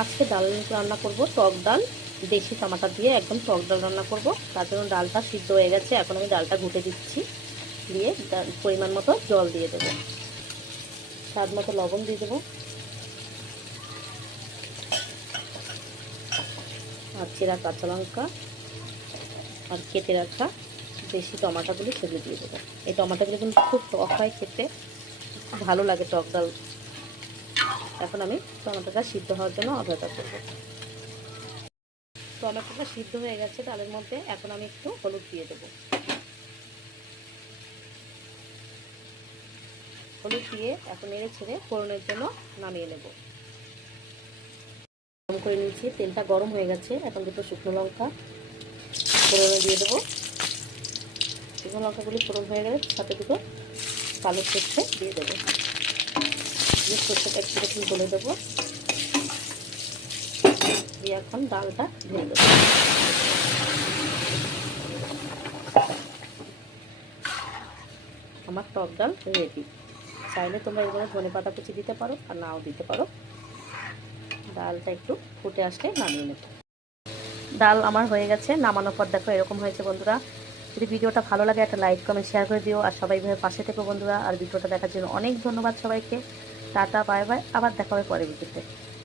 আজকে ডাল রান্না করব, টক ডাল দেশি টমেটো দিয়ে একদম টক ডাল রান্না করব। তার জন্য ডালটা সিদ্ধ হয়ে গেছে, এখন আমি ডালটা ঘুটে দিচ্ছি। দিয়ে পরিমাণ মতো জল দিয়ে দেবো, স্বাদ মতো লবণ দিয়ে দেবো, আর চেরা কাঁচা লঙ্কা আর কেটে রাখা দেশি টমেটোগুলি সেগুলো দিয়ে দেবো। এই টমেটোগুলো কিন্তু খুব টক হয় খেতে, খুব ভালো লাগে টক ডাল। এখন আমি টমেটোটা সিদ্ধ হওয়ার জন্য অপেক্ষা করবো। টমেটোটা সিদ্ধ হয়ে গেছে ডালের মধ্যে, এখন আমি একটু হলুদ দিয়ে দেবো। হলুদ দিয়ে এখন নেড়ে ছেড়ে ফোড়নের জন্য নামিয়ে নেব। গরম করে নিয়েছি, তেলটা গরম হয়ে গেছে। এখন দুটো শুকনো লঙ্কা ফোড়নে দিয়ে দেবো। শুকনো লঙ্কাগুলি ফোড়ন হয়ে গেলে সাথে দুটো কালো সর্ষে দিয়ে দেবো। দিয়ে সর্ষেটা একটু একটু গলে দেবো। দিয়ে এখন ডালটা ঢেলে দেবো। আমার টক ডাল রেডি। চাইলে তোমরা এগুলো ধনেপাতা কুচি দিতে পারো আর নাও দিতে পারো। ডালটা একটু ফুটে আসলে নামিয়ে নেব। ডাল আমার হয়ে গেছে, নামানোর পর দেখো এরকম হয়েছে বন্ধুরা। যদি ভিডিওটা ভালো লাগে একটা লাইক কমেন্ট শেয়ার করে দিও, আর সবাই ভাবে পাশে থেকো বন্ধুরা। আর ভিডিওটা দেখার জন্য অনেক ধন্যবাদ সবাইকে। টাটা বাই বাই, আবার দেখা হবে পরের ভিডিওতে।